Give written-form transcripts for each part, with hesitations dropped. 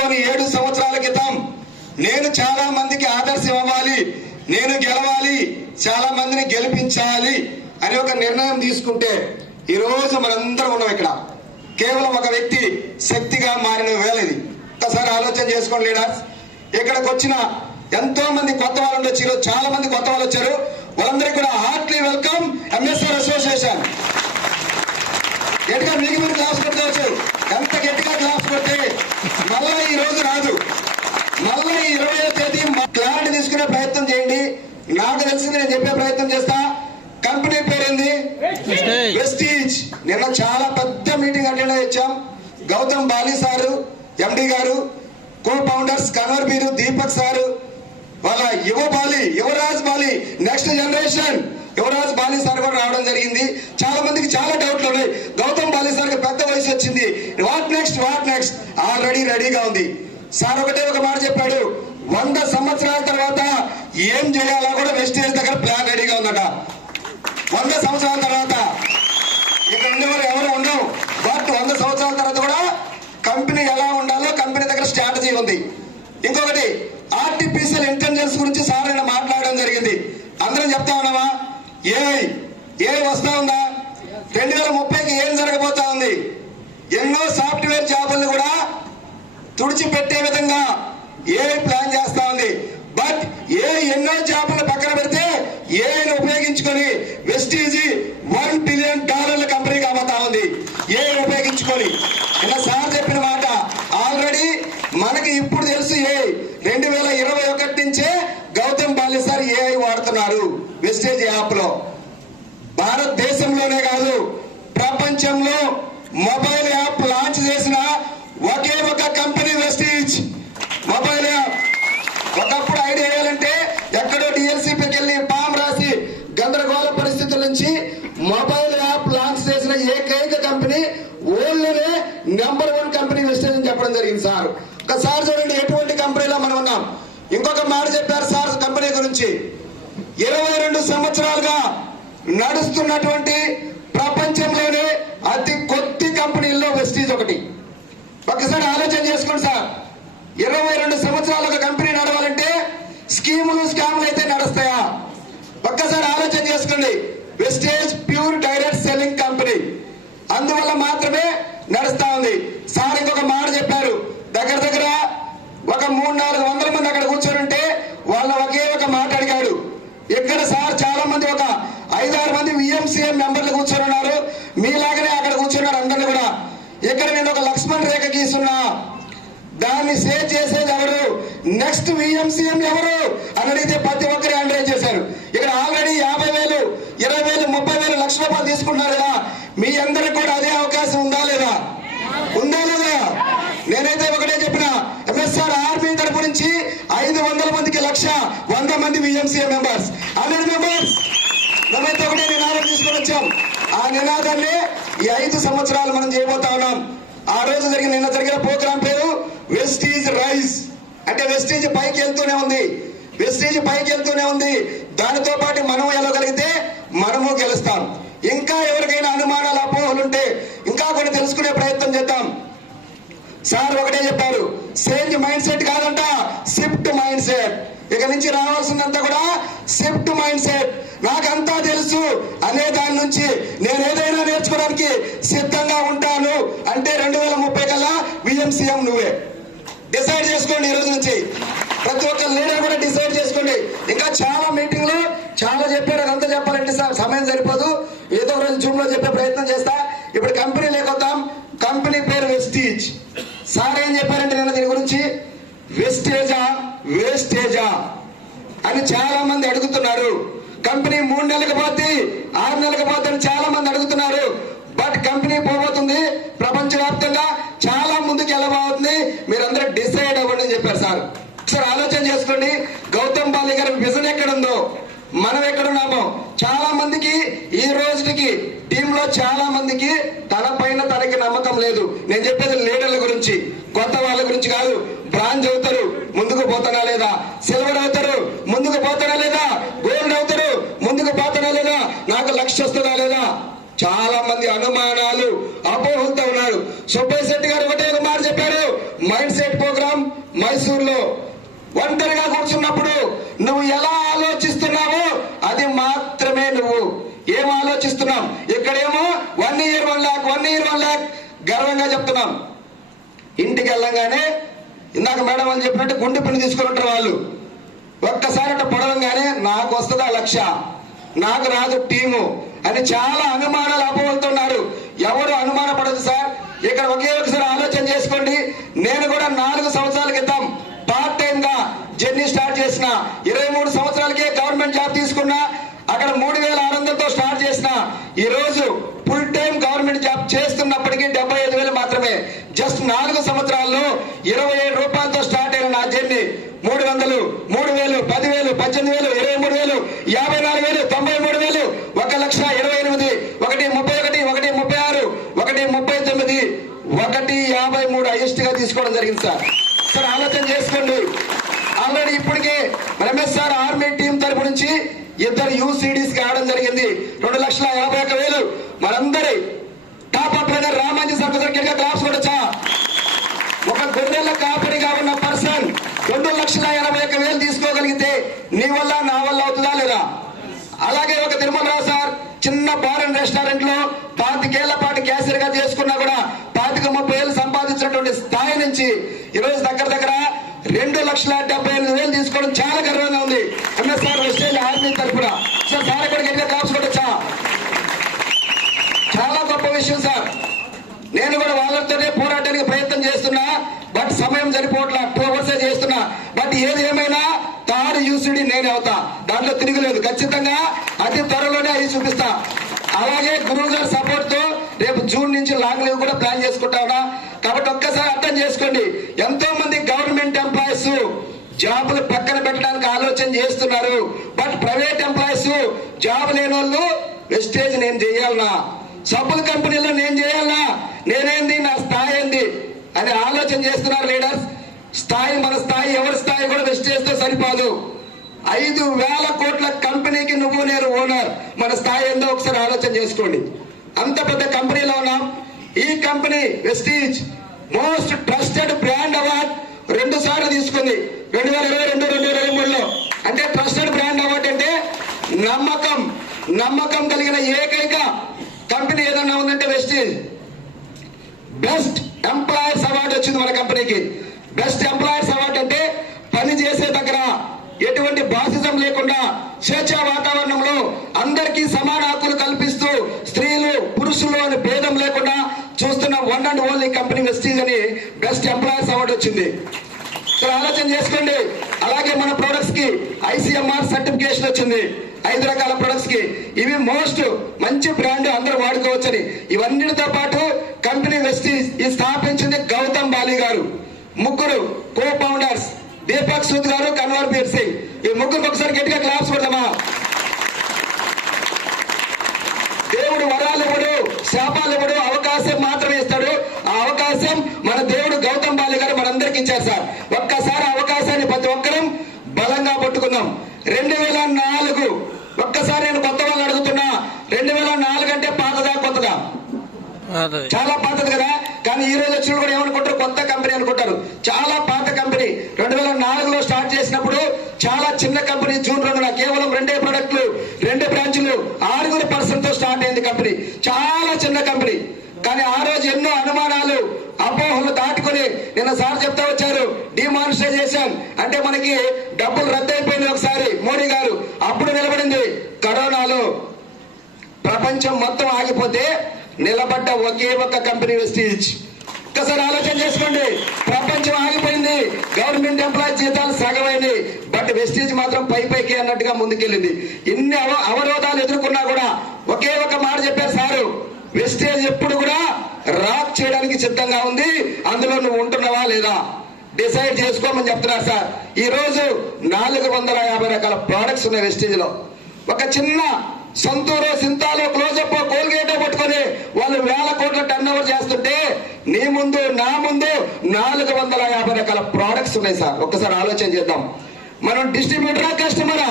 తీసుకొని 7 సంవత్సరాల క్రితం నేను చాలా మందికి ఆదర్శం అవ్వాలి, నేను గెలవాలి, చాలా మందిని గెలిపించాలి అని ఒక నిర్ణయం తీసుకుంటే ఈ రోజు మనందరం ఉన్నాం ఇక్కడ. కేవలం ఒక వ్యక్తి శక్తిగా మారిన వేళ ఇది. ఒకసారి ఆలోచన చేసుకోండి లీడర్స్. ఇక్కడికి వచ్చిన ఎంతో మంది కొత్త వాళ్ళు వచ్చారు, చాలా మంది కొత్త వాళ్ళు వచ్చారు. వాళ్ళందరికీ కూడా హార్ట్లీ వెల్కమ్ ఎంఎస్ఆర్ అసోసియేషన్. గట్టిగా మీకు మీరు క్లాస్ కొట్టవచ్చు. ఎంత గట్టిగా క్లాస్ కొట్టే మళ్ళా ఈ రోజు రాదు, మళ్ళీ 20వ తేదీ క్లారిటీ తీసుకునే ప్రయత్నం చేయండి. నాకు తెలిసింది నేను చెప్పే ప్రయత్నం చేస్తా. కంపెనీ పేరేంది? వెస్టీజ్. నిన్న చాలా పెద్ద మీటింగ్ అటెండ్ అయ్యాం. గౌతమ్ బాలి సారు, ఎండి గారు, co founders Kanwar Bir, Deepak sir, వాళ్ళ Yuvraj Bali, next generation Yuvraj Bali sir కూడా రావడం జరిగింది. చాలా మందికి చాలా డౌట్లు ఉన్నాయి. గౌతమ్ బాలి సార్కి పెద్ద వయసు వచ్చింది, వాట్ నెక్స్ట్ ఆల్రెడీ రెడీగా ఉంది. సార్ ఒకటే ఒక మాట చెప్పాడు, 100 సంవత్సరాల తర్వాత ఏం చేయాలో కూడా వెస్టేజ్ దగ్గర ప్లాన్ రెడీగా ఉందట. 100 సంవత్సరాల తర్వాత ఇక్కడ ఉండేవారు ఎవరు ఉండవు, బట్ 100 సంవత్సరాల తర్వాత కూడా కంపెనీ ఎలా ఉండాలో కంపెనీ దగ్గర స్ట్రాటజీ ఉంది. ఇంకొకటి ఆర్టిఫిషియల్ ఇంటెలిజెన్స్ గురించి సార్ నేను మాట్లాడడం జరిగింది. అందరం చెప్తా ఉన్నామా? ఏ వస్తా ఉందా? 2030కి ఏం జరగబోతా ఉంది? ఎన్నో సాఫ్ట్వేర్ జాబులను కూడా తుడిచిపెట్టే విధంగా ప్లాన్ చేస్తా ఉంది. బట్ ఎన్నో జాబులు పక్కన పెడితే ఏఐని ఉపయోగించుకొని వెస్టీజ్ $1 బిలియన్ కంపెనీ కాబోతా ఉంది. ఉపయోగించుకొని ఇలా సార్ చెప్పిన మాట ఆల్రెడీ మనకి ఇప్పుడు తెలుసు. 2021 నుంచే గౌతమ్ బాలి సార్ ఏఐ వాడుతున్నారు వెస్టేజ్ యాప్ లో. భారతదేశంలోనే కాదు ప్రపంచంలో మొబైల్ యాప్ లాంచ్ చేసిన ఒకే ఒక కంపెనీ వెస్టీజ్ మొబైల్ యాప్. ఒకప్పుడు ఐడియా వేయాలంటే ఎక్కడో డిఎల్సిపికి వెళ్ళి ఫామ్ రాసి గందరగోళ పరిస్థితుల నుంచి మొబైల్ యాప్ లాంచ్ చేసిన ఏకైక కంపెనీ ఓల్డ్లోనే నెంబర్ 1 కంపెనీ వెస్టేజ్ అని చెప్పడం జరిగింది సార్. ఒకసారి చూడండి ఎటువంటి కంపెనీలో మనం ఉన్నాం. ఇంకొక మాట చెప్పారు సార్ కంపెనీ గురించి. 22 సంవత్సరాలుగా నడుస్తున్నటువంటి ప్రపంచంలోనే అతి కొద్ది కంపెనీల్లో వెస్టీజ్ ఒకటి. ఒకసారి ఆలోచన చేసుకోండి సార్. 22 సంవత్సరాలు ఒక కంపెనీ నడవాలంటే స్కాములు అయితే నడుస్తాయా? ఒక్కసారి ఆలోచన చేసుకోండి. Vestige pure direct selling company, అందువల్ల మాత్రమే నడుస్తా ఉంది. సార్ ఇంకొక మాట చెప్పారు. దగ్గర ఒక 300-400 మంది అక్కడ కూర్చొని వాళ్ళ ఒకే ఒక మాట అడిగాడు. ఇక్కడ సార్ చాలా మంది ఒక 5-6 మంది విఎంసీఎం మెంబర్లు కూర్చొని ఉన్నారు, మీలాగనే అక్కడ కూర్చున్నారు అందరినీ కూడా. ఇక్కడ నేను ఒక లక్ష్మణ్ రేఖ గీస్తున్నా, దాన్ని సేవ్ చేసేది ఎవరు, నెక్స్ట్ విఎంసీఎం ఎవరు అని అడిగితే ప్రతి ఒక్కరు హ్యాండ్ చేశారు. ఇక్కడ ఆల్రెడీ 50,000, 20,000, 30,000 లక్షల రూపాయలు తీసుకుంటున్నారు కదా. మీ అందరికి కూడా అదే అవకాశం ఉందా లేదా? నేనైతే ఒకటే చెప్పిన, ఎంఎస్ఆర్ ఆర్మీ తరపు నుంచి 500 మందికి 1,00,000 మంది విఎంసీఎం మెంబర్స్, 100 మెంబర్స్. మేమైతే ఒకటే నినాదం తీసుకొని వచ్చాం. ఆ నినాదాన్ని ఈ 5 సంవత్సరాలు మనం చేయబోతా ఉన్నాం. ఆ రోజు నిన్న జరిగిన ప్రోగ్రాం పేరు వెస్టీజ్ రైజ్. అంటే వెస్టీజ్ పైకి వెళ్తూనే ఉంది. దానితో పాటు మనం వెళ్ళగలిగితే మనము గెలుస్తాం. ఇంకా ఎవరికైనా అనుమానాలు, అపోహలు ఉంటే ఇంకా కొన్ని తెలుసుకునే ప్రయత్నం చేద్దాం. సార్ ఒకటే చెప్పారు, చేంజ్ మైండ్ సెట్ కాదంట, షిఫ్ట్ మైండ్ సెట్. ఇక నుంచి రావాల్సిందంతా కూడా షిఫ్ట్ మైండ్ సెట్. నాకంతా తెలుసు అనే దాని నుంచి నేను ఏదైనా నేర్చుకోవడానికి సిద్ధంగా ఉంటాను అంటే 2030 కల్లా విఎంసీఎం నువ్వే. డిసైడ్ చేసుకోండి ఈ రోజు నుంచి. ప్రతి ఒక్క లీడర్ కూడా డిసైడ్ చేసుకోండి. ఇంకా చాలా మీటింగ్లు చాలా చెప్పారు, అదంతా చెప్పాలంటే సమయం సరిపోదు. ఏదో రోజు జూమ్ లో చెప్పే ప్రయత్నం చేస్తా. ఇప్పుడు కంపెనీ లేకొద్దాం. కంపెనీ పేరు వెస్టీజ్. సార్ ఏం చెప్పారంటే నేను దీని గురించి వేస్టేజా అని చాలా మంది అడుగుతున్నారు. కంపెనీ 3 నెలలకు పోతే 6 నెలలకు పోతే అని చాలా మంది అడుగుతున్నారు. బట్ కంపెనీ పోబోతుంది, ప్రపంచవ్యాప్తంగా చాలా ముందుకు వెళ్ళబోతుంది. మీరందరూ డిసైడ్ అవ్వండి అని చెప్పారు సార్. ఒకసారి ఆలోచన చేసుకోండి. గౌతమ్ బాలి గారి విజన్ ఎక్కడుందో, మనం ఎక్కడున్నామో. చాలా మందికి ఈ రోజుకి టీంలో చాలా మందికి తన పైన తనకి నమ్మకం లేదు. నేను చెప్పేది లీడర్ల గురించి, కొత్త వాళ్ళ గురించి కాదు. బ్రాంజ్ అవుతారు, ముందుకు పోతానా లేదా? సిల్వర్ అవుతారు, ముందుకు పోతానా లేదా? గోల్డ్ అవుతారు, ముందుకు పోతానా లేదా? నాకు లక్ష్యం వస్తుందా లేదా? చాలా మంది అనుమానాలు, అపోహలతో ఉన్నారు. సుబ్బయ్య శెట్టి గారు ఒకటే ఒక మాట చెప్పారు, మైండ్ సెట్ ప్రోగ్రాం మైసూర్లో ఒంటరిగా కూర్చున్నప్పుడు నువ్వు ఎలా ఆలోచిస్తున్నావో అది మాత్రమే నువ్వు ఏం ఆలోచిస్తున్నాం. ఇక్కడేమో 1 year 1 lakh 1 year 1 lakh గర్వంగా చెప్తున్నాం. ఇంటికి వెళ్ళంగానే ఇందాక మేడం వాళ్ళు చెప్పినట్టు గుండె పిండి తీసుకుని ఉంటారు వాళ్ళు. ఒక్కసారి అట్లా పొడవంగానే నాకు వస్తుందా 1,00,000, నాకు రాదు టీము అని చాలా అనుమానాలు అపోహలుతున్నారు. ఎవరు అనుమానపడదు సార్. ఇక్కడ ఒకే ఒకసారి ఆలోచన చేసుకోండి. నేను కూడా 4 సంవత్సరాల క్రితం పార్ట్ టైం గా జర్నీ స్టార్ట్ చేసిన, 23 సంవత్సరాలకే గవర్నమెంట్ జాబ్ తీసుకున్నా. అక్కడ 3,600తో స్టార్ట్ చేసిన. ఈ రోజు ఫుల్ టైం గవర్నమెంట్ జాబ్ చేస్తున్నప్పటికీ 75,000 మాత్రమే. జస్ట్ 4 సంవత్సరాల్లో 27 రూపాయలతో స్టార్ట్ అయిన నా జర్నీ 300, 3,000, 10,000, 18,000, 23,000, 54,000, 93,000, 1,28,000, 1,31, 1,36, 1,39, 1,53 హైయెస్ట్ గా తీసుకోవడం జరిగింది సార్. సార్ ఆలోచన చేసుకోండి. ఆల్రెడీ ఇప్పటికే ఎంఎస్ఆర్ ఆర్మీ టీం తరపు నుంచి 2 యూసీడీస్ కావడం జరిగింది. 2,51,000. మనందరి top up trainer Ramanji certificate గా క్లాస్ కొట్టచ్చా. ఒక గొర్రెల కాపరిగా ఉన్న పర్సన్ 2,81,000 తీసుకోగలిగితే నీ వల్ల నా వల్ల అవుతుందా లేదా? అలాగే ఒక తిరుమలరావు సార్ చిన్న బార్ అండ్ రెస్టారెంట్ లో 25 ఏళ్ల పాటు క్యాషియర్ గా చేసుకున్నా కూడా 25-30 సంపాదించినటువంటి స్థాయి నుంచి ఈరోజు దగ్గర 2,75,000 తీసుకోవడం చాలా గర్వంగా ఉంది. ఎంఎస్ఆర్ వెస్టేజ్ ఆర్మీ తరఫున సార్ సార్ ఇక్కడ గట్టిగా క్లాప్స్ కొట్టచ్చా. చాలా గొప్ప విషయం సార్. నేను కూడా వాళ్ళతోనే పోరాటానికి ప్రయత్నం చేస్తున్నా. బట్ సమయం సరిపోవట్లా. 2 hours చేస్తున్నా. బట్ ఏది ఏమైనా తాడు యూసీడీ నేనే అవుతా. దాంట్లో తిరిగిలేదు. ఖచ్చితంగా అతి త్వరలోనే అవి చూపిస్తా. అలాగే గురువు గారి సపోర్ట్ తో రేపు జూన్ నుంచి లాంగ్ లీవ్ కూడా ప్లాన్ చేసుకుంటా ఉన్నా. కాబట్టి ఒక్కసారి అర్థం చేసుకోండి. ఎంతో మంది గవర్నమెంట్ ఎంప్లాయీస్ జాబులు పక్కన పెట్టడానికి ఆలోచన చేస్తున్నారు. బట్ ప్రైవేట్ ఎంప్లాయీస్ జాబ్ లేని వాళ్ళు వెస్టేజ్ నేను చేయాలనా, సబ్బుల కంపెనీలో నేను చేయాలనా, నేనేంది నా స్థాయి ఏంది అని ఆలోచన చేస్తున్నారు లీడర్స్. స్థాయి మన స్థాయి ఎవరి స్థాయి కూడా వెస్టేజ్తో సరిపోదు. 5,000 కోట్ల కంపెనీకి నువ్వు నేను ఓనర్. మన స్థాయి ఏందో ఒకసారి ఆలోచన చేసుకోండి. అంత పెద్ద కంపెనీలో ఉన్నాం. ఈ company Vestige most trusted brand award 2 సార్లు తీసుకుంది. 2022, 2023లో. అంటే ట్రస్టెడ్ బ్రాండ్ అవార్డ్ అంటే నమ్మకం కలిగిన ఏకైక కంపెనీ ఏదన్నా ఉందంటే వెస్టీజ్. బెస్ట్ ఎంప్లాయర్స్ అవార్డు వచ్చింది మన కంపెనీకి. బెస్ట్ ఎంప్లాయర్స్ అవార్డు అంటే పని చేసే దగ్గర ఎటువంటి బాసిజం లేకుండా స్వేచ్ఛా వాతావరణంలో అందరికీ సమాన హక్కులు కల్పిస్తూ స్త్రీలు పురుషులు అని భేదం లేకుండా చూస్తున్న one and only company Vestige అని బెస్ట్ ఎంప్లాయర్స్ అవార్డు వచ్చింది. సో ఆలోచన చేసుకోండి. అలాగే మన ప్రొడక్ట్స్ కి ICMR సర్టిఫికేషన్ వచ్చింది. 5 రకాల ప్రొడక్ట్స్ కి. ఇవి మోస్ట్ మంచి బ్రాండ్, అందరూ వాడుకోవచ్చని. ఇవన్నిటితో పాటు కంపెనీ వెస్టీజ్ స్థాపించింది గౌతమ్ బాలి గారు. 3 కో ఫౌండర్స్ దీపక్ సూద్ గారు, కన్వర్ బీర్ సింగ్. ఈ 3 ఒకసారి గట్టిగా క్లాప్స్ కొడదామా. దేవుడు వరాలు ఇవ్వడు, శాపాలు ఇవ్వడు, అవకాశం మాత్రమే ఇస్తాడు. ఆ అవకాశం మన దేవుడు గౌతమ్ బాలి గారు మనందరికి ఇచ్చారు సార్. ఒక్కసారి అవకాశాన్ని ప్రతి ఒక్కరం బలంగా పట్టుకుందాం. 2004 ఒక్కసారి నేను కొత్త వాళ్ళని అడుగుతున్నా, 2004 అంటే పాతదా కొత్తదా? చాలా పాతది కదా. కానీ ఈ రోజు వచ్చిన కూడా ఏమనుకుంటారు, కొత్త కంపెనీ అనుకుంటారు. చాలా పాత కంపెనీ. 2004లో స్టార్ట్ చేసినప్పుడు చాలా చిన్న కంపెనీ. జూన్ 2న కేవలం 2 ప్రొడక్ట్లు, 2 బ్రాంచ్లు, 6 పర్సన్తో స్టార్ట్ అయింది కంపెనీ. చాలా చిన్న కంపెనీ. కానీ ఆ రోజు ఎన్నో అనుమానాలు అపోహలు దాటుకుని నిన్న సార్ చెప్తా వచ్చారు, డిమానిటైజేషన్ అంటే మనకి డబ్బులు రద్దయిపోయింది ఒకసారి మోడీ గారు. అప్పుడు నిలబడింది. కరోనాలో ప్రపంచం మొత్తం ఆగిపోతే నిలబడ్డ ఒకే ఒక్క కంపెనీ వెస్టీజ్. ఒక్కసారి ఆలోచన చేసుకోండి. ప్రపంచం ఆగిపోయింది, గవర్నమెంట్ ఎంప్లాయీ జీతాలు సగమైంది, బట్ వెస్టీజ్ మాత్రం పైకి అన్నట్టుగా ముందుకెళ్ళింది. ఇన్ని అవరోధాలు ఎదుర్కొన్నా కూడా ఒకే ఒక మాట చెప్పారు సారు, వెస్టేజ్ ఎప్పుడు కూడా రాక్ చేయడానికి సిద్ధంగా ఉంది, అందులో నువ్వు ఉంటున్నావా లేదా డిసైడ్ చేసుకోమని చెప్తున్నారు సార్. ఈ రోజు 450 రకాల ప్రోడక్ట్స్ ఉన్నాయి వెస్టేజ్ లో. ఒక చిన్న సంతూరో, సింతాలో, క్లోజప్, కోల్గేటో పట్టుకొని వాళ్ళు 1,000 కోట్ల టర్న్ ఓవర్ చేస్తుంటే నీ ముందు నా ముందు 450 రకాల ప్రోడక్ట్స్ ఉన్నాయి సార్. ఒక్కసారి ఆలోచన చేద్దాం. మనం డిస్ట్రిబ్యూటరా కస్టమరా?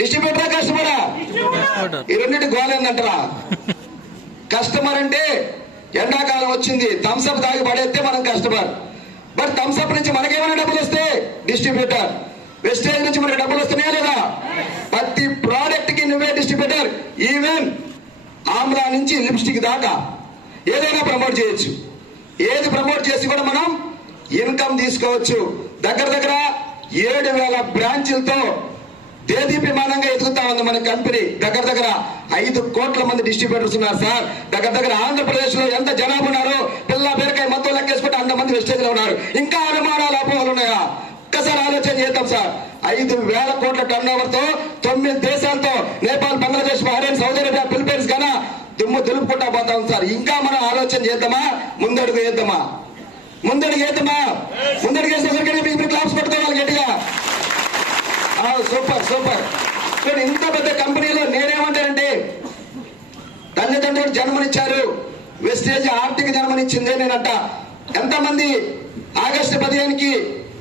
డిస్ట్రిబ్యూటరా కస్టమరా? ఈ రెండింటి గోల్ ఏందంటారా? కస్టమర్ అంటే ఎండాకాలం వచ్చింది థమ్స్అప్ తాగి పడేస్తే మనం కస్టమర్. బట్ థమ్స్అప్ నుంచి మనకేమైనా డబ్బులు వస్తే డిస్ట్రిబ్యూటర్, వెస్టేజ్ నుంచి మనకి డబ్బులు వస్తున్నాయా లేదా? ప్రతి ప్రోడక్ట్ కి నువ్వే డిస్ట్రిబ్యూటర్. ఈవెన్ ఆమ్లా నుంచి లిప్స్టిక్ దాకా ఏదైనా ప్రమోట్ చేయొచ్చు. ఏది ప్రమోట్ చేసి కూడా మనం ఇన్కమ్ తీసుకోవచ్చు. దగ్గర దగ్గర 7,000 బ్రాంచులతో దేదీప్యమానంగా ఎదుగుతా ఉంది మన కంపెనీ. దగ్గర దగ్గర 5 కోట్ల మంది డిస్ట్రిబ్యూటర్స్ ఉన్నారు సార్. దగ్గర దగ్గర ఆంధ్రప్రదేశ్ లో ఎంత జనాభా ఉన్నారో పిల్ల పేరుకాయ మొత్తం లెక్కేసుకుంటే అంతమంది వెస్టేజ్ లో ఉన్నారు. ఇంకా అనుమానాలు అపోహలు ఉన్నాయా? ఒక్కసారి ఆలోచన చేద్దాం సార్. 5,000 కోట్ల టర్న్ ఓవర్ తో 9 దేశాలతో Nepal, Bangladesh, Bahrain, Saudi Arabia, Philippines Ghana దుమ్ము దులుపుకుంటా పోతాం సార్. ఇంకా మనం ఆలోచన చేద్దామా? ముందడుగు వేద్దామా? ముందడుగు వేద్దామా? ముందడుగు వేసేసరికి మీకు క్లాప్స్ పట్టుకోవాలి గట్టిగా. Super super. చూడండి, ఇంత పెద్ద కంపెనీలో నేనేమంటానంటే తల్లిదండ్రులు జన్మనిచ్చారు, వెస్టేజ్ ఆర్థిక జన్మనిచ్చిందే నేనంట. ఎంతమంది ఆగస్టు 15కి,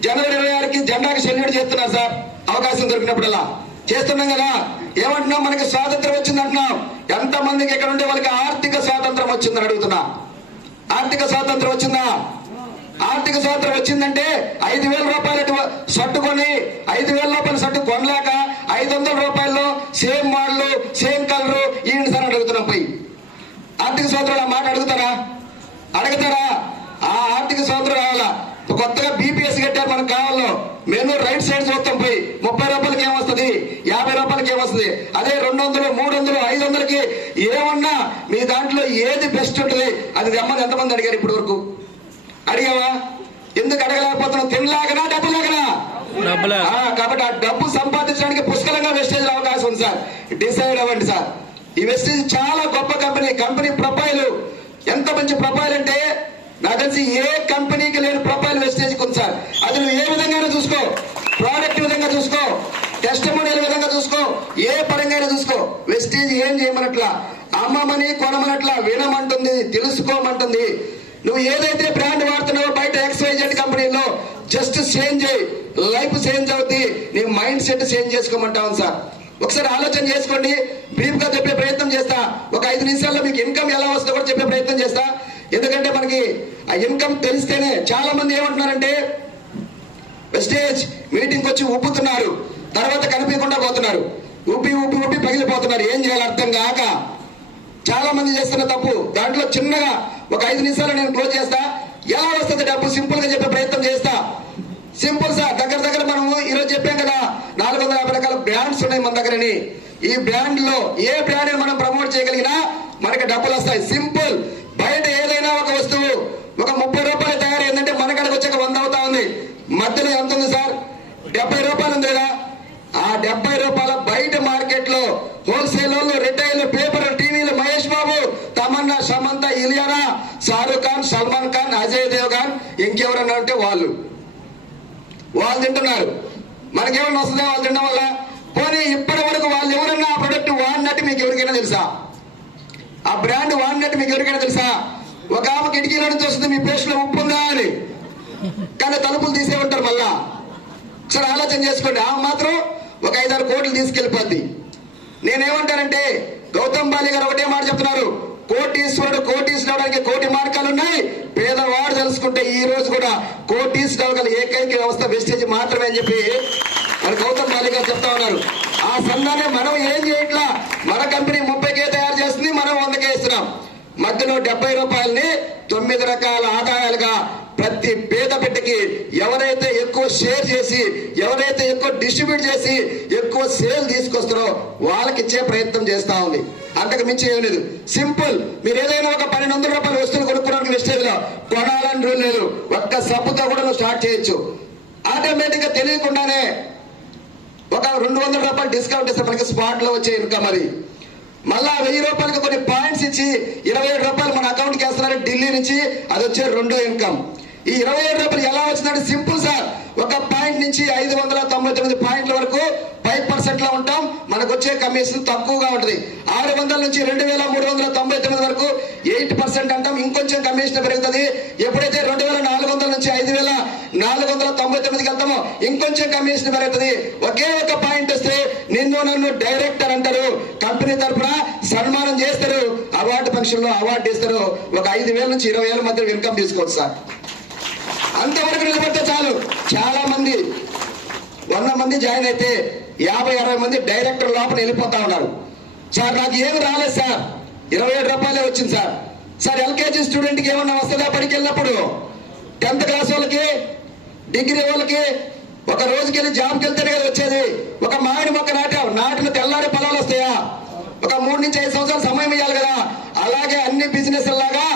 జనవరి 26కి జెండాకి సెల్యూట్ చేస్తున్నారు సార్. అవకాశం దొరికినప్పుడల్లా చేస్తున్నాం కదా. ఏమంటున్నాం? మనకి స్వాతంత్రం వచ్చింది అంటున్నాం. ఎంతమందికి ఇక్కడ ఉండే వాళ్ళకి ఆర్థిక స్వాతంత్రం వచ్చిందని అడుగుతున్నా. ఆర్థిక స్వాతంత్రం వచ్చిందా? ఆర్థిక స్వాతంత్రం వచ్చిందంటే 5,000 రూపాయల షర్టు కొని 5,000 రూపాయల షర్టు కొనలేక 500 రూపాయల్లో సేమ్ మోడల్, సేమ్ కలరు ఈయన సార్ అడుగుతున్నాం. పోయి ఆర్థిక స్వాతంత్రం ఆ మాట అడుగుతారా? అడుగుతారా? ఆ ఆర్థిక స్వాతంత్రం రావాలా? కొత్తగా బీపీఎస్ కట్టారు మనకు కావాలో. మెనూ రైట్ సైడ్ చూస్తాం. పోయి 30 రూపాయలకి ఏమొస్తుంది? 50 రూపాయలకి ఏమొస్తుంది? అదే 200, 300, 500కి ఏమన్నా మీ దాంట్లో ఏది బెస్ట్ ఉంటుంది అది తెమ్మని ఎంతమంది అడిగారు ఇప్పటి వరకు? అడిగావా? ఎందుకు అడగలేకపోతున్నాం? తినలేకనా, డబ్బు లేకనా? కాబట్టి ఆ డబ్బు సంపాదించడానికి పుష్కలంగా వెస్టేజ్ అవకాశం ఉంది సార్. డిసైడ్ అవ్వండి సార్. ఈ వెస్టేజ్ చాలా గొప్ప కంపెనీ. కంపెనీ ప్రొఫైల్ ఎంత మంచి ప్రొఫైల్ అంటే నాకు తెలిసి ఏ కంపెనీకి లేని ప్రొఫైల్ వెస్టేజ్కి ఉంది సార్. అది నువ్వు ఏ విధంగా చూసుకో, ప్రోడక్ట్ విధంగా చూసుకో, టెస్టిమోనియల్ విధంగా చూసుకో, ఏ పరంగా చూసుకో. వెస్టేజ్ ఏం చేయమనట్లా, అమ్మమని కొనమనట్లా, వినమంటుంది, తెలుసుకోమంటుంది. నువ్వు ఏదైతే బ్రాండ్ వాడుతున్నావో బయట XYZ కంపెనీలో జస్ట్ చేంజ్ చేయి, లైఫ్ చేంజ్ అవుతుంది, నీ మైండ్ సెట్ చేంజ్ చేసుకోమంటావు సార్. ఒకసారి ఆలోచన చేసుకోండి. బ్రీఫ్ గా చెప్పే ప్రయత్నం చేస్తా. ఒక 5 నిమిషాల్లో మీకు ఇన్కమ్ ఎలా వస్తుందో కూడా చెప్పే ప్రయత్నం చేస్తా. ఎందుకంటే మనకి ఆ ఇన్కమ్ తెలిస్తేనే చాలా మంది ఏమంటున్నారంటే వెస్టేజ్ మీటింగ్ వచ్చి ఉబ్బుతున్నారు, తర్వాత కనిపించకుండా పోతున్నారు, ఉబ్బి ఉబ్బి ఉబ్బి పగిలిపోతున్నారు. ఏం చేయాలి అర్థం కాక చాలా మంది చేస్తున్న తప్పు. దాంట్లో చిన్నగా ఒక 5 నిమిషాలు నేను క్లోజ్ చేస్తా. ఎలా వస్తుంది డబ్బు సింపుల్ గా చెప్పే ప్రయత్నం చేస్తా. Simple sir. దగ్గర దగ్గర మనము ఈరోజు చెప్పాం కదా 450 రకాల బ్రాండ్స్ ఉన్నాయి మన దగ్గరని. ఈ బ్రాండ్ లో ఏ బ్రాండ్ మనం ప్రమోట్ చేయగలిగినా మనకి డబ్బులు వస్తాయి. సింపుల్. బయట ఏదైనా ఒక వస్తువు ఒక 30 రూపాయలు తయారైందంటే మన కాడికి వచ్చాక 100 అవుతా ఉంది. మధ్యలో ఎంత ఉంది సార్? 70 రూపాయలు ఉంది కదా. ఆ 70 రూపాయల బయట మార్కెట్ లో హోల్సేల్, రిటైల్, పేపర్, టీవీలు మహేష్ బాబు, తమన్నా, సమంత, ఇలియానా, షారూక్ ఖాన్, సల్మాన్ ఖాన్, అజయ్ దేవ్ ఖాన్, ఇంకెవరన్నా అంటే వాళ్ళు తింటున్నారు. మనకేమన్నా వస్తుందా వాళ్ళు తినడం వల్ల? పోనీ ఇప్పటి వరకు వాళ్ళు ఎవరన్నా ఆ ప్రొడక్ట్ వాడినట్టు మీకు ఎవరికైనా తెలుసా? ఆ బ్రాండ్ వాడినట్టు మీకు ఎవరికైనా తెలుసా? ఒక ఆమె కిటికీలో నుంచి వస్తుంది మీ పేస్ట్ లో ఉప్పు ఉందా అని, కానీ తలుపులు తీసే ఉంటారు. మళ్ళా సరే ఆలోచన చేసుకోండి. ఆ మాత్రం ఒక 5-6 కోట్లు తీసుకెళ్ళిపోద్ది. నేనేమంటానంటే గౌతమ్ బాలి గారు ఒకటే మాట చెప్తున్నారు, కోటీశ్వరుడు కోటీశ్వరుడానికి 1,000 మార్గాలు ఉన్నాయి. పేదవాడు తెలుసుకుంటే ఈ రోజు కూడా కోటీశ్వరుడు ఏకైక వ్యవస్థ వెస్టేజ్ మాత్రమే అని చెప్పి మరి గౌతమ్ బాలి గారు చెప్తా ఉన్నారు. ఆ సందాన్ని మనం ఏం చేయట్లా. మన కంపెనీ 30కే తయారు చేస్తుంది, మనం 100కే ఇస్తున్నాం. మధ్యలో 70 రూపాయలని 9 రకాల ఆదాయాలుగా ప్రతి పేద బిడ్డకి ఎవరైతే ఎక్కువ షేర్ చేసి, ఎవరైతే ఎక్కువ డిస్ట్రిబ్యూట్ చేసి ఎక్కువ సేల్ తీసుకొస్తారో వాళ్ళకి ఇచ్చే ప్రయత్నం చేస్తా ఉంది. అంతకు మించి ఏం లేదు. సింపుల్. మీరు ఏదైనా ఒక 1,200 రూపాయల వస్తువులు కొనుక్కోవడానికి వెస్టేజ్ లో కొనాలని రూల్ లేదు. ఒక్క సబ్బుతో కూడా నువ్వు స్టార్ట్ చేయొచ్చు. ఆటోమేటిక్ గా తెలియకుండానే ఒక 200 రూపాయలు డిస్కౌంట్ ఇస్తే మనకి స్పాట్ లో వచ్చే ఇన్కమ్ అది. మళ్ళా 1000 రూపాయలకి కొన్ని పాయింట్స్ ఇచ్చి 27 రూపాయలు మన అకౌంట్ కి వేస్తున్నారు ఢిల్లీ నుంచి. అది వచ్చే 2వ ఇన్కమ్. ఈ 27 రూపాయలు ఎలా వచ్చిందంటే సింపుల్ సార్. ఒక పాయింట్ నుంచి 599 పాయింట్ల వరకు 5% లో ఉంటాం. మనకు వచ్చే కమిషన్ తక్కువగా ఉంటుంది. 600 నుంచి 2,399 వరకు 8% అంటాం. ఇంకొంచెం కమిషన్ పెరుగుతుంది. ఎప్పుడైతే 2,400 నుంచి 5,499కి వెళ్తామో ఇంకొంచెం కమిషన్ పెరుగుతుంది. ఒకే ఒక పాయింట్ వస్తే నిన్ను నన్ను డైరెక్టర్ అంటారు. కంపెనీ తరఫున సన్మానం చేస్తారు. అవార్డు ఫంక్షన్ లో అవార్డు ఇస్తారు. ఒక 5,000 నుంచి 20,000 మధ్య ఇన్కమ్ తీసుకోవచ్చు సార్. అంతవరకు నిలబడితే చాలు. చాలా మంది 100 మంది జాయిన్ అయితే 50-60 మంది డైరెక్టర్ లోపల వెళ్ళిపోతా ఉన్నారు. సార్ నాకు ఏమి రాలేదు సార్, 27 రూపాయలే వచ్చింది సార్. సార్ ఎల్కేజీ స్టూడెంట్కి ఏమన్నా వస్తుందా పనికి వెళ్ళినప్పుడు? 10th క్లాస్ వాళ్ళకి, డిగ్రీ వాళ్ళకి ఒక రోజుకి వెళ్ళి జాబ్కి వెళ్తేనే కదా వచ్చేది. ఒక మామిడి మొక్క నాటిన తెల్లారి పొలాలు వస్తాయా? ఒక 3 నుంచి 5 సంవత్సరాలు సమయం ఇవ్వాలి కదా. అలాగే అన్ని బిజినెస్ లాగా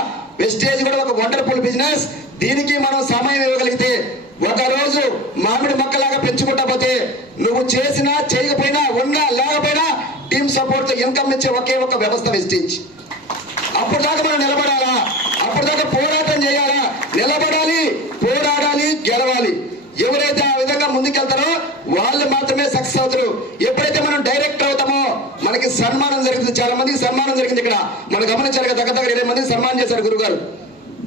వెస్టేజ్ కూడా ఒక వండర్ఫుల్ బిజినెస్. దీనికి మనం సమయం ఇవ్వగలిగితే ఒక రోజు మామిడి మొక్కలాగా పెంచుకుంటా పోతే నువ్వు చేసినా చేయకపోయినా ఉన్నా లేకపోయినా టీమ్ సపోర్ట్ తో ఇన్కమ్ ఇచ్చే ఒకే ఒక వ్యవస్థ వెస్టేజ్. అప్పుడు దాకా మనం నిలబడాలా, అప్పుడు దాకా పోరాటం చేయాలా, నిలబడాలి, పోరాడాలి, గెలవాలి. ఎవరైతే ఆ విధంగా ముందుకెళ్తారో వాళ్ళు మాత్రమే సక్సెస్ అవుతారు. ఎప్పుడైతే మనం డైరెక్టర్ అవుతామో మనకి సన్మానం జరుగుతుంది. చాలా మందికి సన్మానం జరిగింది. ఇక్కడ మనం గమనించారు కదా, దగ్గర 20 మందికి సన్మానం చేశారు గురుగారు.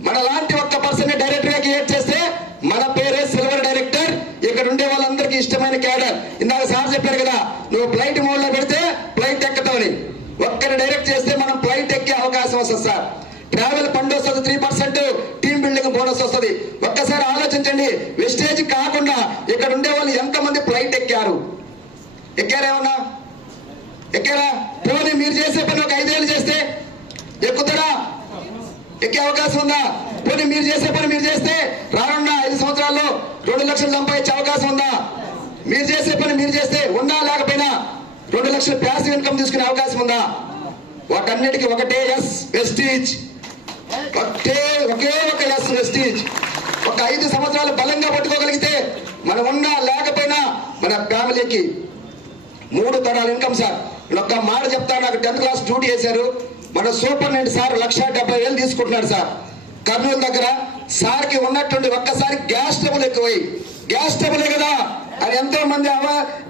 మన లాంటి ఒక్క పర్సన్ డైరెక్టర్ గా క్రియేట్ చేస్తే మన పేరే సిల్వర్ డైరెక్టర్. ఇక్కడ ఉండే వాళ్ళందరికీ ఇష్టమైన క్యాడర్. ఇందాక సార్ చెప్పారు కదా, నువ్వు ఫ్లైట్ మోడ్ లో పెడితే ఫ్లైట్ ఎక్కుతావని. ఒక్కరిని డైరెక్ట్ చేస్తే మనం ఫ్లైట్ ఎక్కే అవకాశం వస్తుంది సార్. ట్రావెల్ ఫండ్ వస్తుంది, 3% టీమ్ బిల్డింగ్ బోనస్ వస్తుంది. ఒక్కసారి ఆలోచించండి, వెస్టేజ్ కాకుండా ఇక్కడ ఉండే వాళ్ళు ఎంతమంది ఫ్లైట్ ఎక్కారు? ఎక్కారేమన్నా? ఎక్కారా? పోనీ మీరు చేసే పని ఒక 5 ఏళ్ళు చేస్తే ఎక్కుతారా? ఎక్కే అవకాశం ఉందా? పోనీ మీరు చేసే పని మీరు చేస్తే రానున్న 5 సంవత్సరాల్లో 2 లక్షలు సంపాదించే అవకాశం ఉందా? మీరు చేసే పని మీరు చేస్తే ఉన్నా లేకపోయినా 2 లక్షల ప్యాసివ్ ఇన్కమ్ తీసుకునే అవకాశం ఉందా? వాటన్నిటికీ ఒకటే ఎస్ వెస్టీజ్. ఒకే ఒక ఎస్ వెస్టీజ్. ఒక 5 సంవత్సరాలు బలంగా పట్టుకోగలిగితే మనం ఉన్నా లేకపోయినా మన ఫ్యామిలీకి 3 తరాల ఇన్కమ్ సార్. ఒక్క మాట చెప్తా, నాకు 10th క్లాస్ డ్యూటీ చేశారు మన సూపరింటెండెంట్ సార్. 1,70,000 తీసుకుంటున్నారు సార్ కర్నూలు దగ్గర. సార్కి ఉన్నట్టుండి ఒక్కసారి గ్యాస్ ట్రబుల్ ఎక్కువై, గ్యాస్ ట్రబులే కదా అని ఎంతో మంది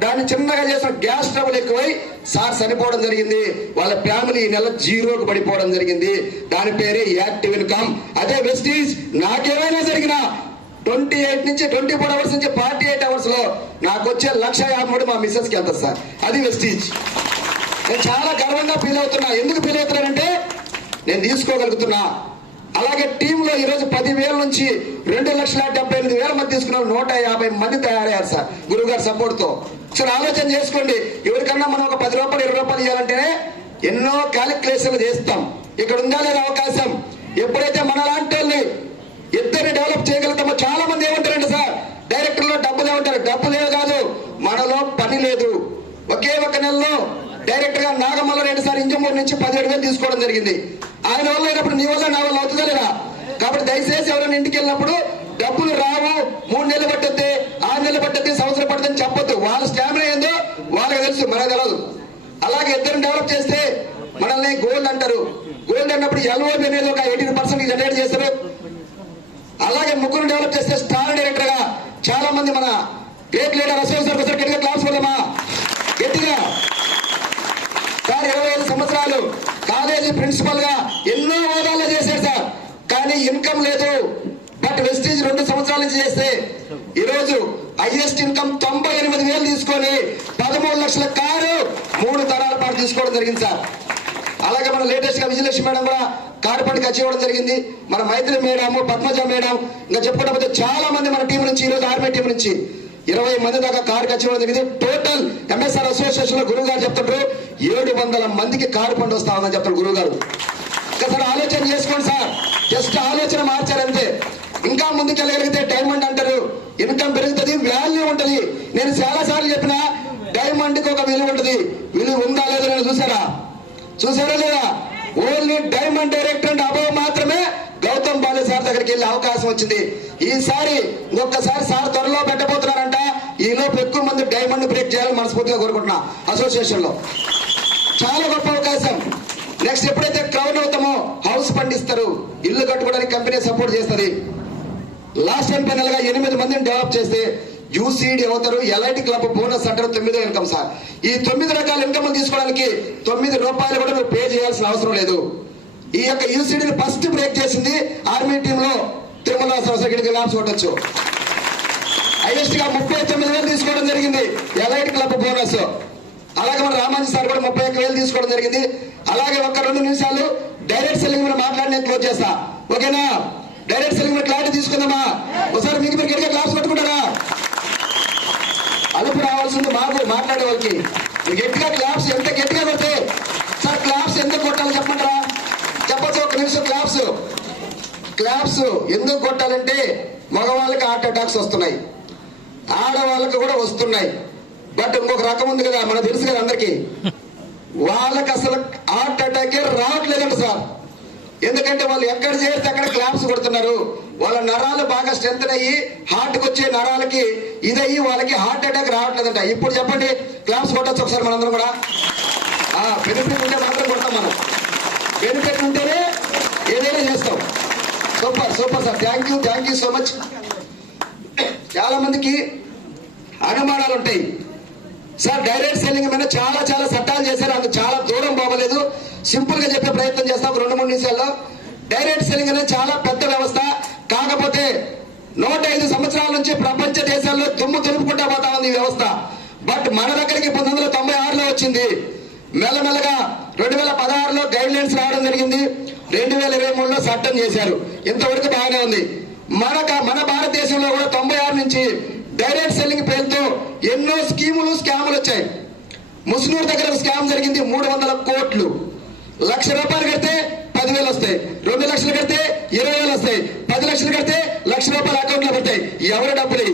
దాన్ని చిన్నగా చేసిన గ్యాస్ ట్రబుల్ ఎక్కువై సార్ చనిపోవడం జరిగింది. వాళ్ళ ఫ్యామిలీ నెల 0కు పడిపోవడం జరిగింది. దాని పేరే యాక్టివ్ ఇన్కమ్. అదే వెస్టీజ్. నాకేమైనా జరిగినా 28 నుంచి 24 అవర్స్ నుంచి 48 అవర్స్ లో నాకు వచ్చే 1,53 మా మిస్సెస్ కి వెళ్తారు సార్. అది వెస్టీజ్. నేను చాలా గర్వంగా ఫీల్ అవుతున్నా. ఎందుకు ఫీల్ అవుతున్నానంటే నేను తీసుకోగలుగుతున్నా. అలాగే టీంలో ఈరోజు 10,000 నుంచి 2,78,000 మంది తీసుకున్నారు. 150 మంది తయారయ్యారు సార్ గురుగారు సపోర్ట్ తో. సార్ ఆలోచన చేసుకోండి, ఎవరికన్నా మనం ఒక 10 రూపాయలు 20 రూపాయలు ఇవ్వాలంటేనే ఎన్నో క్యాలిక్యులేషన్లు చేస్తాం. ఇక్కడ ఉందా లేదా అవకాశం? ఎప్పుడైతే మన లాంటి వాళ్ళని ఇద్దరిని డెవలప్ చేయగలుగుతామో. చాలా మంది ఏమంటారంటే సార్ డైరెక్టర్లో డబ్బులు ఏమంటారు? డబ్బు లేవు కాదు, మనలో పని లేదు. ఒకే ఒక నెలలో డైరెక్టర్ గా నాగమల్ల రెడ్డి సార్ ఇంజమూరు నుంచి 17,000 తీసుకోవడం జరిగింది. ఆయన వల్ల అయినప్పుడు నీ వల్ల నా వల్ల అవుతుందా లేదా? కాబట్టి దయచేసి ఎవరైనా ఇంటికి వెళ్ళినప్పుడు డబ్బులు రావు, 3 నెలలు పట్టుద్ది, 6 నెలలు పట్టుద్ది, సంవత్సరం పడుతుంది చెప్పొద్దు. వాళ్ళ స్టామినా ఏందో వాళ్ళకి తెలుసు, మనకు తెలియదు. అలాగే ఇద్దరిని డెవలప్ చేస్తే మనల్ని గోల్డ్ అంటారు. గోల్డ్ అన్నప్పుడు ఎల్ఓబి అనేది ఒక 18% జనరేట్ చేస్తారు. అలాగే ముగ్గురు డెవలప్ చేస్తే స్టార్ డైరెక్టర్ గా చాలా మంది మన గ్రేట్ లీడర్ అశోక్ సార్ ఒకసారి గట్టిగా క్లాస్ కొడదామా? గట్టిగా సార్ 25 సంవత్సరాలు కాలేజీ ప్రిన్సిపల్ గా ఎన్నో హోదాల్లో చేశారు సార్. కానీ ఇన్కమ్ లేదు. బట్ వెస్టీజ్ 2 సంవత్సరాల నుంచి చేస్తే ఈరోజు హైయెస్ట్ ఇన్కమ్ 98,000 తీసుకొని 13 లక్షల కారు 3 తరాల పాటు తీసుకోవడం జరిగింది సార్. అలాగే మన లేటెస్ట్ గా విజయలక్ష్మి మేడం కూడా కారు పట్టుకు అచీవ్ అవ్వడం జరిగింది. మన మైత్రి మేడం, పద్మజ మేడం, ఇంకా చెప్పుకుంటే చాలా మంది మన టీం నుంచి ఈరోజు ఆర్మీ టీం నుంచి 20 మంది దాకా కారు అచీవ్ అవ్వడం జరిగింది. టోటల్ ఎంఎస్ఆర్ అసోసియేషన్ లో గురువు గారు చెప్తుంటారు 700 మందికి కారు పండు వస్తా ఉందని చెప్తారు గురువు గారు. ఒకసారి ఆలోచన చేసుకోండి సార్, జస్ట్ ఆలోచన మార్చారంతే. ఇంకా ముందుకు వెళ్ళగలిగితే డైమండ్ అంటారు, ఇన్కమ్ పెరుగుతుంది, వాల్యూ ఉంటుంది. నేను చాలా సార్లు చెప్పిన డైమండ్ కి ఒక విలువ ఉంటుంది. విలువ ఉందా లేదా నేను చూసారా లేదా? Only diamond director and above మాత్రమే గౌతమ్ బాలే సార్ దగ్గరికి వెళ్ళే అవకాశం వచ్చింది. ఈసారి ఇంకొకసారి సార్ త్వరలో పెట్టబోతున్నారంట. ఈ లోపు ఎక్కువ మంది డైమండ్ బ్రేక్ చేయాలని మనస్ఫూర్తిగా కోరుకుంటున్నా. అసోసియేషన్ లో చాలా గొప్ప అవకాశం. నెక్స్ట్ ఎప్పుడైతే క్రౌన్ అవుతామో హౌస్ పండిస్తారు, ఇల్లు కట్టుకోవడానికి కంపెనీ సపోర్ట్ చేస్తుంది. లాస్ట్ టైం పైనల్ గా 8 మందిని డెవలప్ చేస్తే యూసీడీ అవుతారు. ఎల్ఐటి క్లబ్ బోనస్ అంటారు. 9వ ఇన్కమ్ సార్. ఈ 9 రకాల ఇన్కమ్ తీసుకోవడానికి 9 రూపాయలు కూడా నువ్వు పే చేయాల్సిన అవసరం లేదు. ఈ యొక్క యూసీడీని ఫస్ట్ బ్రేక్ చేసింది ఆర్మీ టీమ్ లో తిరుమల సొసైటీకి ల్యాబ్స్ కొట్టచ్చు. హైయెస్ట్ గా 39,000 తీసుకోవడం జరిగింది ఎల్ఐటి క్లబ్ బోనస్. అలాగే మన రామాజీ సార్ కూడా 31,000 తీసుకోవడం జరిగింది. అలాగే ఒక 2 నిమిషాలు డైరెక్ట్ సెల్లింగ్ మనం మాట్లాడి నేను క్లోజ్ చేస్తా, ఓకేనా? డైరెక్ట్ సెల్లింగ్ మీద క్లారిటీ తీసుకుందామా? ఒకసారి మీకు మీరు గట్టిగా క్లాస్ పట్టుకుంటారా? అలుపు రావాల్సింది మాకు మాట్లాడే వాళ్ళకి. గట్టిగా క్లాప్స్ ఎంత గట్టిగా కొడితే సార్ క్లాప్స్ ఎంత కొట్టాలి చెప్పంటారా? చెప్పచ్చు ఒక నిమిషం. క్లాప్స్ ఎందుకు కొట్టాలంటే మగవాళ్ళకి హార్ట్ అటాక్స్ వస్తున్నాయి, ఆడవాళ్ళకి కూడా వస్తున్నాయి. బట్ ఇంకొక రకం ఉంది కదా, మనకు తెలుసు కదా అందరికి, వాళ్ళకి అసలు హార్ట్ అటాక్ రావట్లేదంట సార్. ఎందుకంటే వాళ్ళు ఎక్కడ చేరితే అక్కడ క్లాప్స్ కొడుతున్నారు. వాళ్ళ నరాలు బాగా స్ట్రెంత్ అయ్యి హార్ట్కి వచ్చే నరాలకి ఇదయ్యి వాళ్ళకి హార్ట్ అటాక్ రావట్లేదంట. ఇప్పుడు చెప్పండి, క్లాప్స్ కొట్టచ్చు ఒకసారి మనందరం కూడా. బెనిఫిట్ ఉంటే మాత్రం కొడతాం మనం. బెనిఫిట్ ఉంటేనే ఏదైనా చేస్తాం. Super super sir, thank you so much. చాలా మందికి అనుమానాలు ఉంటాయి సార్. డైరెక్ట్ సెల్లింగ్ మీద చాలా చట్టాలు చేశారు, అందుకు చాలా దూరం పోవలేదు. సింపుల్ గా చెప్పే ప్రయత్నం చేస్తాం 2-3 నిమిషాల్లో. డైరెక్ట్ సెల్లింగ్ అనేది చాలా పెద్ద వ్యవస్థ. కాకపోతే 105 సంవత్సరాల నుంచి ప్రపంచ దేశాల్లో దుమ్ము దులుపుకుంటా పోతా ఉంది ఈ వ్యవస్థ. బట్ మన దగ్గరికి 1996లో వచ్చింది. మెల్లమెల్లగా 2016లో గైడ్ లైన్స్ రావడం జరిగింది. 2023లో చట్టం చేశారు. ఇంతవరకు బాగానే ఉంది. మన భారతదేశంలో కూడా 96 నుంచి డైరెక్ట్ సెల్లింగ్ పేరుతో ఎన్నో స్కాములు వచ్చాయి. ముస్నూరు దగ్గర స్కామ్ జరిగింది. 300 కోట్లు. ₹1,00,000 కడితే 10,000 వస్తాయి, 2 లక్షలు కడితే 20,000 వస్తాయి, 10 లక్షలు కడితే ₹1,00,000 అకౌంట్ లో పడతాయి. ఎవరి డబ్బులు?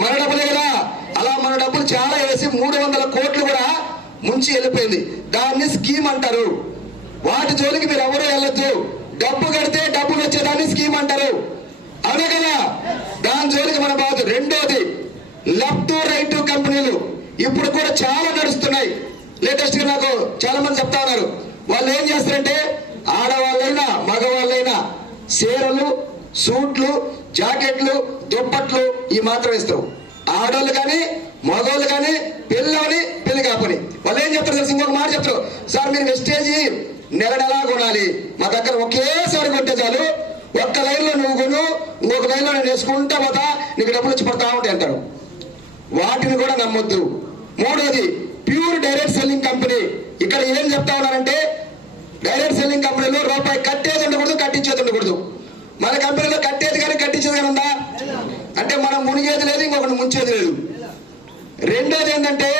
మన డబ్బులే కదా. అలా మన డబ్బులు చాలా వేసి 300 కోట్లు కూడా ముంచి వెళ్ళిపోయింది. దాన్ని స్కీమ్ అంటారు. వాటి జోలికి మీరు ఎవరూ వెళ్ళొద్దు. డబ్బు కడితే డబ్బులు వచ్చేదాన్ని స్కీమ్ అంటారు, అవునే కదా? దాని జోలికి మన బాధ. రెండోది, లెఫ్ట్ రైట్ కంపెనీలు ఇప్పుడు కూడా చాలా నడుస్తున్నాయి. లేటెస్ట్ గా నాకు చాలా మంది చెప్తా ఉన్నారు. వాళ్ళు ఏం చేస్తారంటే ఆడవాళ్ళైనా మగవాళ్ళైనా చీరలు, సూట్లు, జాకెట్లు, దుప్పట్లు ఈ మాత్రం ఇస్తారు. ఆడవాళ్ళు కానీ మగవాళ్ళు కానీ పెళ్ళవని పెళ్లి కాపని వాళ్ళు ఏం చెప్తారు తెలుసు? ఇంకొక మాట చెప్తారు, సార్ మీరు వెస్టేజీ నెల కొనాలి, మా దగ్గర ఒకేసారి కొంటే చాలు, ఒక్క లైన్లో నువ్వు కొను, ఇంకొక లైన్లో నేను వేసుకుంటా పోతా, నీకు డబ్బులు వచ్చి పడతా ఉంటాయి అంటారు. వాటిని కూడా నమ్మొద్దు. మూడోది, ప్యూర్ డైరెక్ట్ సెల్లింగ్ కంపెనీ. ఇక్కడ ఏం చెప్తా ఉన్నారంటే డైరెక్ట్ సెల్లింగ్ కంపెనీలో రూపాయి కట్టేది ఉండకూడదు, కట్టించేది ఉండకూడదు. మన కంపెనీలో కట్టేది కానీ కట్టించేది కానీ ఉందా అంటే మనం మునిగేది లేదు, ఇంకొకటి ముంచేది లేదు. రెండోది ఏంటంటే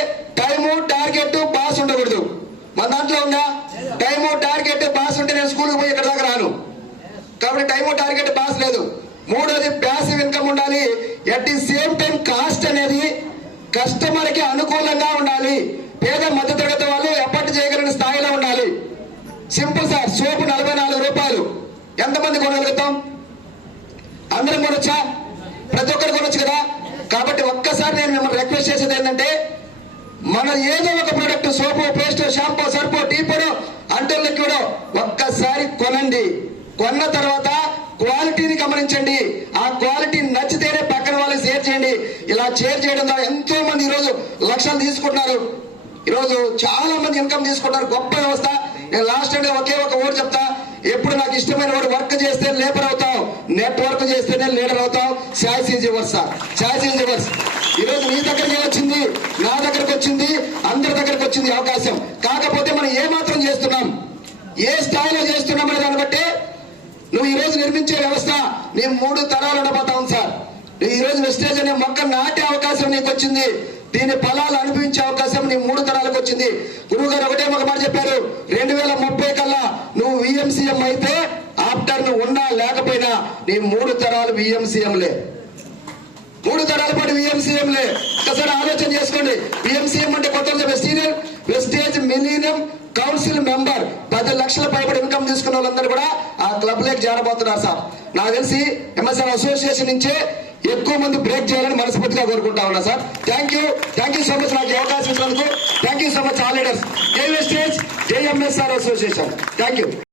టైము, టార్గెట్, పాస్ ఉండకూడదు. మన దాంట్లో ఉందా? టైము, టార్గెట్, పాస్ ఉంటే నేను స్కూల్కి పోయి ఇక్కడ దాకా రాను. కాబట్టి టైము, టార్గెట్, పాస్ లేదు. మూడోది, ప్యాసివ్ ఇన్కమ్ ఉండాలి. At the same time cost అనేది కస్టమర్ కి అనుకూలంగా ఉండాలి. పేద మధ్యతరగతి వాళ్ళు ఎప్పటి చేయగలిగిన స్థాయిలో ఉండాలి. సింపుల్ సార్, సోపు ₹44. ఎంతమంది కొనగలుగుతాం? అందరం కొనొచ్చా? ప్రతి ఒక్కరు కొనొచ్చు కదా. కాబట్టి ఒక్కసారి నేను మిమ్మల్ని రిక్వెస్ట్ చేసేది ఏంటంటే మన ఏదో ఒక ప్రొడక్ట్, సోపు, పేస్ట్, షాంపూ, సర్పు, టీ పొడి, అంటుల లిక్విడ్ ఒక్కసారి కొనండి. కొన్న తర్వాత క్వాలిటీని గమనించండి. ఆ క్వాలిటీ నచ్చితేనే పక్కన వాళ్ళకి షేర్ చేయండి. ఇలా షేర్ చేయడం ద్వారా ఎంతో మంది ఈరోజు లక్షలు తీసుకుంటున్నారు. ఈరోజు చాలా మంది ఇన్కమ్ తీసుకుంటున్నారు. గొప్ప వ్యవస్థ. నేను లాస్ట్ టైం ఒకే ఒక వర్డ్ చెప్తా, ఎప్పుడు నాకు ఇష్టమైన వాడు వర్క్ చేస్తే లేబర్ అవుతావు, నెట్వర్క్ చేస్తేనే లీడర్ అవుతావు. Choice is yours sir, choice is yours. ఈరోజు నీ దగ్గరికి వచ్చింది, నా దగ్గరకు వచ్చింది, అందరి దగ్గరకు వచ్చింది అవకాశం. కాకపోతే మనం ఏ మాత్రం చేస్తున్నాం, ఏ స్థాయిలో చేస్తున్నాం అనే దాన్ని బట్టి నువ్వు ఈ రోజు నిర్మించే వ్యవస్థ నీ 3 తరాలు ఉండబోతా ఉంది సార్. నువ్వు ఈ రోజు వెస్టేజ్ అనే మొక్క నాటే అవకాశం నీకు వచ్చింది. దీని ఫలాలు అనుభవించే అవకాశం నీ 3 తరాలకు వచ్చింది. గురువు గారు ఒకటే ఒక మాట చెప్పారు, 2030 కల్లా నువ్వు విఎంసీఎం అయితే ఆఫ్టర్ నువ్వు ఉన్నా లేకపోయినా నీ 3 తరాలు విఎంసీఎంలే. 3 తరాల పాటు విఎంసీఎంలే. ఒకసారి ఆలోచన చేసుకోండి. విఎంసీఎం అంటే కొత్త senior Vestige millennium council member 10 లక్షల పైబడి ఇన్కమ్ తీసుకున్న వాళ్ళందరూ కూడా ఆ క్లబ్ లోకి చేరబోతున్నారు సార్. నాకు తెలిసి ఎంఎస్ఆర్ అసోసియేషన్ నుంచే ఎక్కువ మంది బ్రేక్ చేయాలని మనస్ఫూర్తిగా కోరుకుంటా ఉన్నా sir. Thank you so much నాకు అవకాశం ఇచ్చినందుకు. Thank you so much all leaders. జై వెస్టేజ్, జై ఎంఎస్ఆర్ అసోసియేషన్. Thank you.